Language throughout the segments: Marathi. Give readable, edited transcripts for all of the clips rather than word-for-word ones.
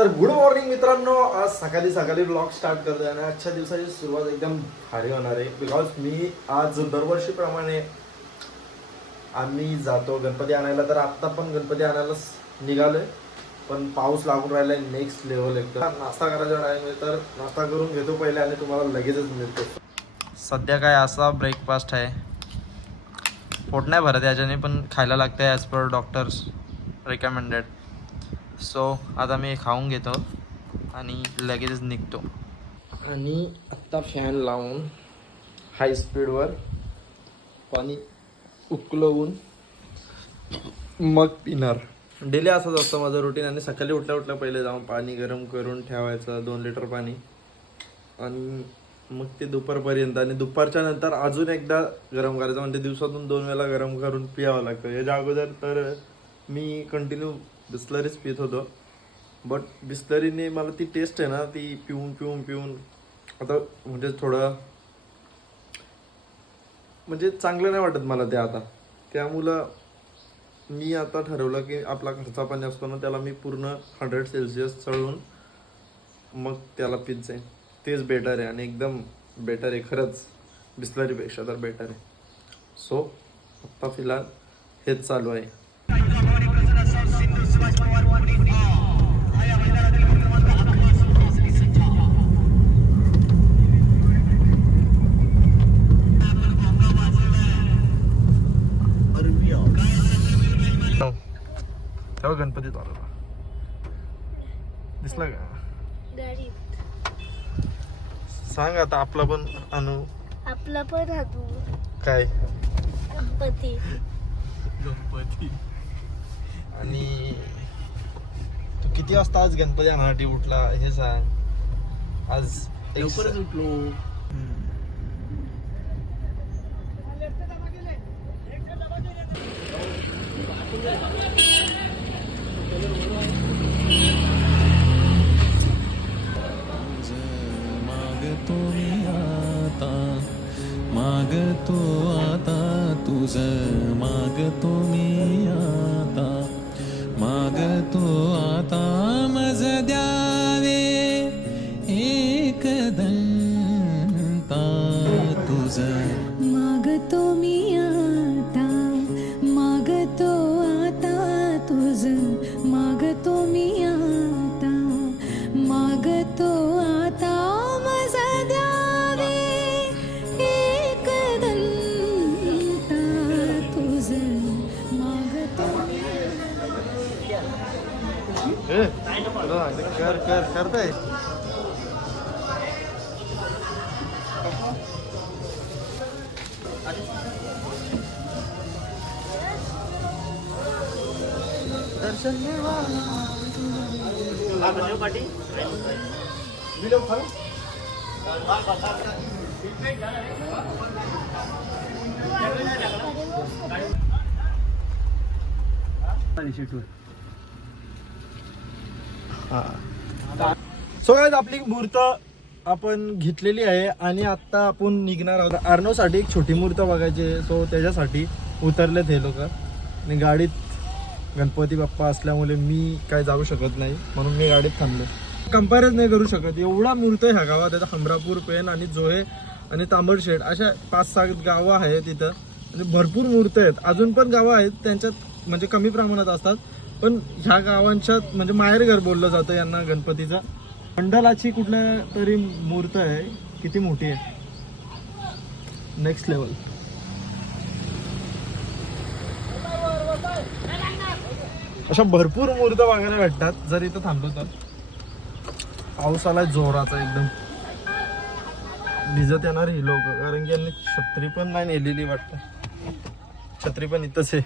तर गुड मॉर्निंग मित्रांनो, आज सकाळी सकाळी ब्लॉग स्टार्ट करतोय आणि आजच्या दिवसाची सुरुवात एकदम भारी होणार आहे. बिकॉज मी आज दरवर्षीप्रमाणे आम्ही जातो गणपती आणायला. तर आत्ता पण गणपती आणायला निघालोय, पण पाऊस लागून राहिलाय नेक्स्ट लेवल एकदम. नाश्ता करायचा टाइम आहे, तर नाश्ता करून घेतो पहिले आणि तुम्हाला लगेचच मिळतो. सध्या काय असा ब्रेकफास्ट आहे, पोट नाही भरत याच्याने, पण खायला लागतं as per doctors recommended. So आता मी खाऊन घेतो आणि लगेचच निघतो. आणि आत्ता फॅन लावून हाय स्पीडवर पाणी उकळवून मग पिणार. डेली असंच असतं माझं रुटीन. आणि सकाळी उठल्या उठल्या पहिले जाऊन पाणी गरम करून ठेवायचं, 2 लिटर पाणी, आणि मग ते दुपारपर्यंत. आणि दुपारच्या नंतर अजून एकदा गरम करायचं, म्हणजे दिवसातून 2 वेळा गरम करून पियावं लागतं. याच्या अगोदर तर मी कंटिन्यू बिस्लरीच पित होतो, बट बिस्लरीने मला ती टेस्ट आहे ना, ती पिऊन पिऊन पिऊन आता म्हणजे थोडं म्हणजे चांगलं नाही वाटत मला ते आता. त्यामुळं मी आता ठरवलं की आपला घरचा पाणी असतो ना, त्याला मी पूर्ण 100 सेल्सिअस चढवून मग त्याला पित जाईन. तेच बेटर आहे आणि एकदम बेटर आहे खरंच, बिस्लरीपेक्षा तर बेटर आहे. सो आत्ता फिलहाल हेच चालू आहे. तेव्हा गणपती चालवला दिसला का? सांग आता आपला पण आणू. आपला पण हातू काय गणपती. आणि तू किती वाजता आज गणपती आणण्यासाठी उठला हे सांग. आज लवकरच उठलो. मागतो आता तुझ, मागतो मी आता, मागतो आता मज द्यावे एक दंता तुझ. मागतो मी आता, मागतो आता तुझ, मागतो मी आता, मागतो आता मज द्यावे एक दंता तुझ, मागतो. कर कर करताय. दर्शन सो गाइस, आपली मूर्त आपण घेतलेली आहे आणि आता आपण निघणार आहोत. अर्णवसाठी एक छोटी मूर्त बघायची आहे. सो त्याच्यासाठी उतरलेत हे लोक. आणि गाडीत गणपती बाप्पा असल्यामुळे मी काय जाऊ शकत नाही, म्हणून मी गाडीत थांबलो. कंपॅरिझन नाही करू शकत, एवढा मूर्त ह्या गावात आहे. हमरापूर, पेन आणि जोहे आणि तांबडशेठ अशा 5-6 गावं आहेत तिथं. म्हणजे भरपूर मूर्त आहेत. अजून पण गावं आहेत, त्यांच्यात म्हणजे कमी प्रमाणात असतात, पण ह्या गावांच्यात म्हणजे माहेरघर बोललं जातं यांना गणपतीचा. मंडलाची कुठल्या तरी मूर्त आहे, किती मोठी आहे, नेक्स्ट लेवल. अशा भरपूर मूर्त बघायला भेटतात जर इथं थांबलो तर. पाऊस आलाय जोराचा एकदम, भिजत येणार ही लोक, कारण की यांनी छत्री पण नाही नेलेली वाटतं. छत्री पण इथंच आहे.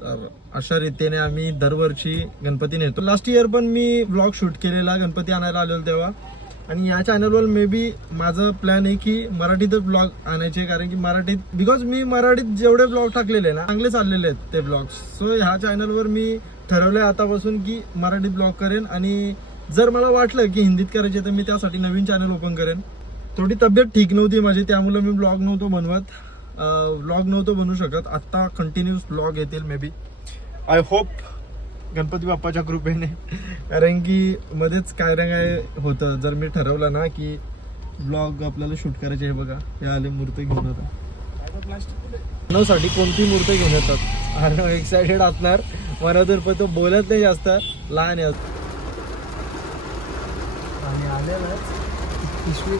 तर अशा रीतीने आम्ही दरवर्षी गणपती नेतो. लास्ट इयर पण मी व्लॉग शूट केलेला गणपती आणायला आलेलो तेव्हा. आणि या चॅनलवर मे बी माझं प्लॅन आहे की मराठीतच ब्लॉग आणायचे, कारण की मराठीत बिकॉज मी मराठीत जेवढे ब्लॉग टाकलेले ना चांगले चाललेले आहेत ते ब्लॉग्स. सो ह्या चॅनलवर मी ठरवलंय आतापासून की मराठीत ब्लॉग करेन. आणि जर मला वाटलं की हिंदीत करायचे तर मी त्यासाठी नवीन चॅनल ओपन करेन. थोडी तब्येत ठीक नव्हती माझी, त्यामुळे मी ब्लॉग नव्हतो बनवत. व्लॉग नव्हतो बनवू शकत. आत्ता कंटिन्यूस व्लॉग येतील may be. I hope Ganpati बाप्पाच्या कृपेने. कारण की मध्येच काय ना काय होतं. जर मी ठरवलं ना की ब्लॉग आपल्याला शूट करायचे, हे बघा हे आले मूर्ती घेऊन येतात साठी. कोणती मूर्ती घेऊन येतात आणि एक्सायटेड असणार मनातून, पण तो बोलत नाही जास्त, लहान आहे आणि आलेलाच पिशवी.